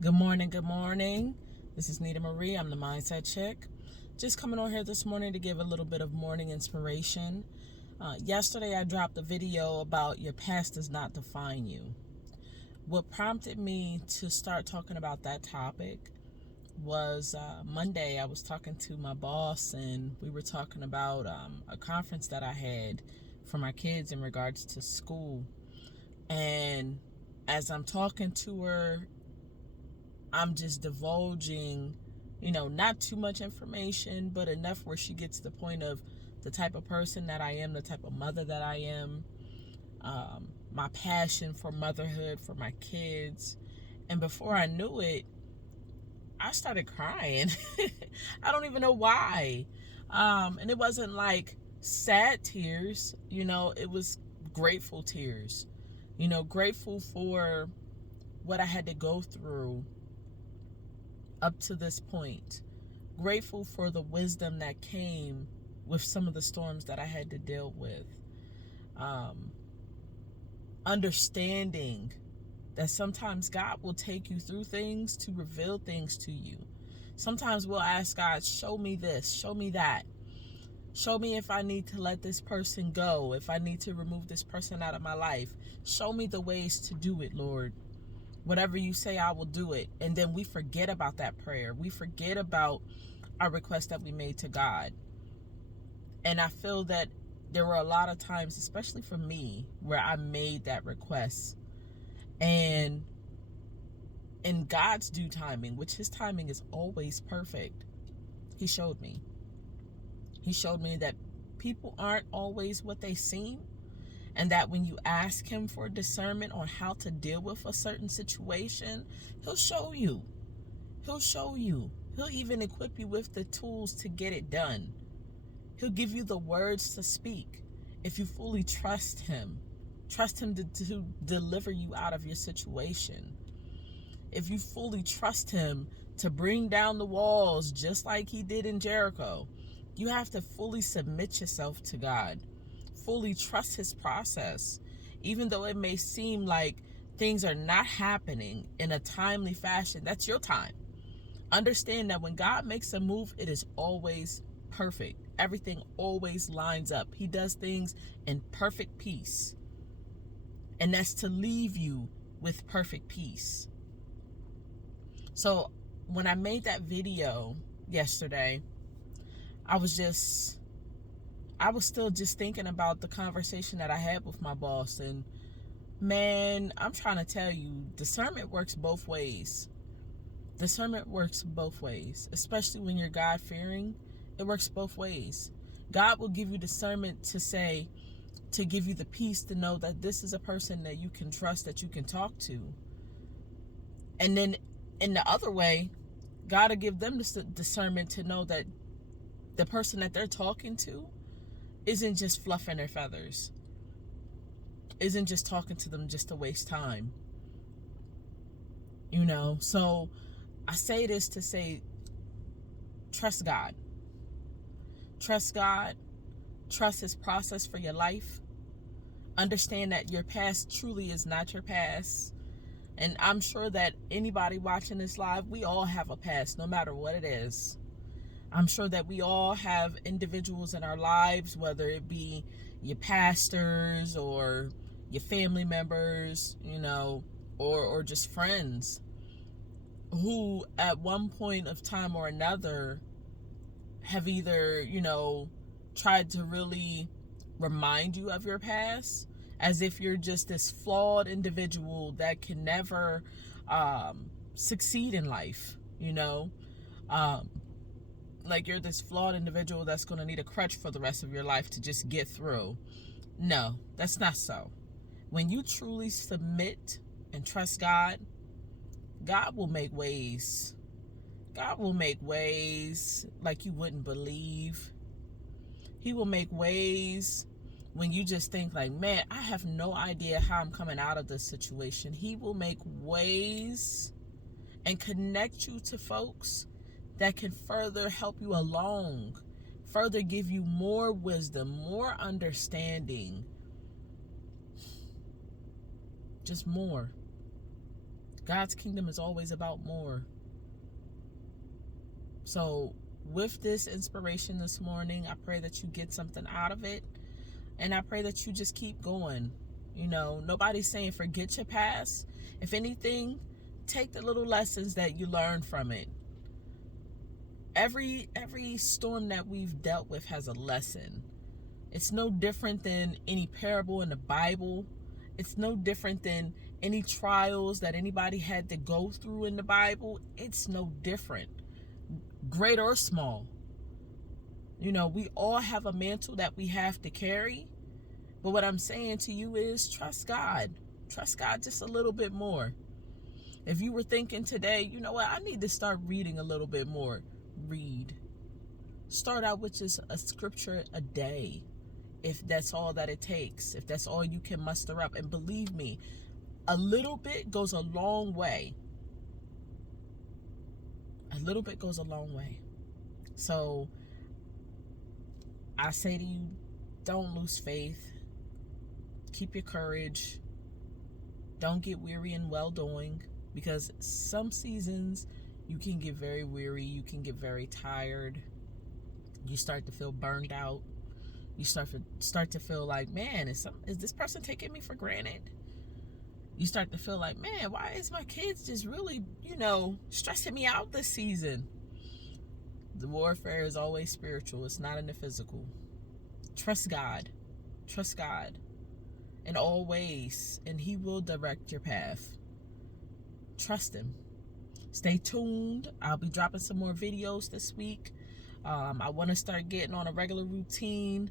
Good morning. Good morning. This is Nita Marie. I'm the Mindset Chick. Just coming on here this morning to give a little bit of morning inspiration. Yesterday, I dropped a video about your past does not define you. What prompted me to start talking about that topic was Monday. I was talking to my boss, and we were talking about a conference that I had for my kids in regards to school. And as I'm talking to her, I'm just divulging, not too much information, but enough where she gets to the point of the type of person that I am, the type of mother that I am, my passion for motherhood, for my kids. And before I knew it, I started crying. I don't even know why. And it wasn't like sad tears, it was grateful tears, grateful for what I had to go through up to this point. Grateful for the wisdom that came with some of the storms that I had to deal with. Understanding that sometimes God will take you through things to reveal things to you. Sometimes we'll ask God, show me this, show me that. Show me if I need to let this person go, if I need to remove this person out of my life. Show me the ways to do it, Lord. Whatever you say, I will do it. And then we forget about that prayer. We forget about our request that we made to God. And I feel that there were a lot of times, especially for me, where I made that request. And in God's due timing, which his timing is always perfect, he showed me. He showed me that people aren't always what they seem. And that when you ask him for discernment on how to deal with a certain situation, he'll show you. He'll show you. He'll even equip you with the tools to get it done. He'll give you the words to speak if you fully trust him. Trust him to deliver you out of your situation. If you fully trust him to bring down the walls just like he did in Jericho, you have to fully submit yourself to God. Fully trust his process. Even though it may seem like things are not happening in a timely fashion, that's your time. Understand that when God makes a move, it is always perfect. Everything always lines up. He does things in perfect peace. And that's to leave you with perfect peace. So when I made that video yesterday, I was still just thinking about the conversation that I had with my boss. And man, I'm trying to tell you, discernment works both ways. Discernment works both ways, especially when you're God-fearing. It works both ways. God will give you discernment to give you the peace to know that this is a person that you can trust, that you can talk to. And then in the other way, God will give them the discernment to know that the person that they're talking to isn't just fluffing their feathers, isn't just talking to them just to waste time. So I say this to say, trust God. Trust God. Trust his process for your life. Understand that your past truly is not your past. And I'm sure that anybody watching this live, we all have a past, no matter what it is. I'm sure that we all have individuals in our lives, whether it be your pastors or your family members, or just friends who at one point of time or another have either, tried to really remind you of your past as if you're just this flawed individual that can never succeed in life, um, like you're this flawed individual that's going to need a crutch for the rest of your life to just get through. No, that's not so. When you truly submit and trust God, God will make ways. God will make ways like you wouldn't believe. He will make ways when you just think like, man, I have no idea how I'm coming out of this situation. He will make ways and connect you to folks that can further help you along, further give you more wisdom, more understanding, just more. God's kingdom is always about more. So with this inspiration this morning, I pray that you get something out of it. And I pray that you just keep going. You know, nobody's saying forget your past. If anything, take the little lessons that you learned from it. Every storm that we've dealt with has a lesson. It's no different than any parable in the Bible. It's no different than any trials that anybody had to go through in the Bible. It's no different, great or small. You know, we all have a mantle that we have to carry. But what I'm saying to you is trust God. Trust God just a little bit more. If you were thinking today, you know what, I need to start reading a little bit more. Read. Start out with just a scripture a day. If that's all that it takes. If that's all you can muster up. And believe me, a little bit goes a long way. A little bit goes a long way. So I say to you, don't lose faith. Keep your courage. Don't get weary in well-doing, because some seasons you can get very weary. You can get very tired. You start to feel burned out. You start to feel like, man, is this person taking me for granted? You start to feel like, man, why is my kids just really, stressing me out this season? The warfare is always spiritual. It's not in the physical. Trust God. Trust God in all ways, and He will direct your path. Trust Him. Stay tuned. I'll be dropping some more videos this week. I want to start getting on a regular routine,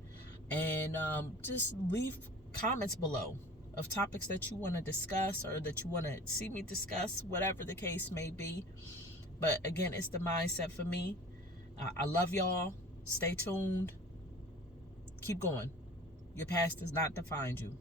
and just leave comments below of topics that you want to discuss or that you want to see me discuss, whatever the case may be. But again, it's the mindset for me. I love y'all. Stay tuned. Keep going. Your past does not define you.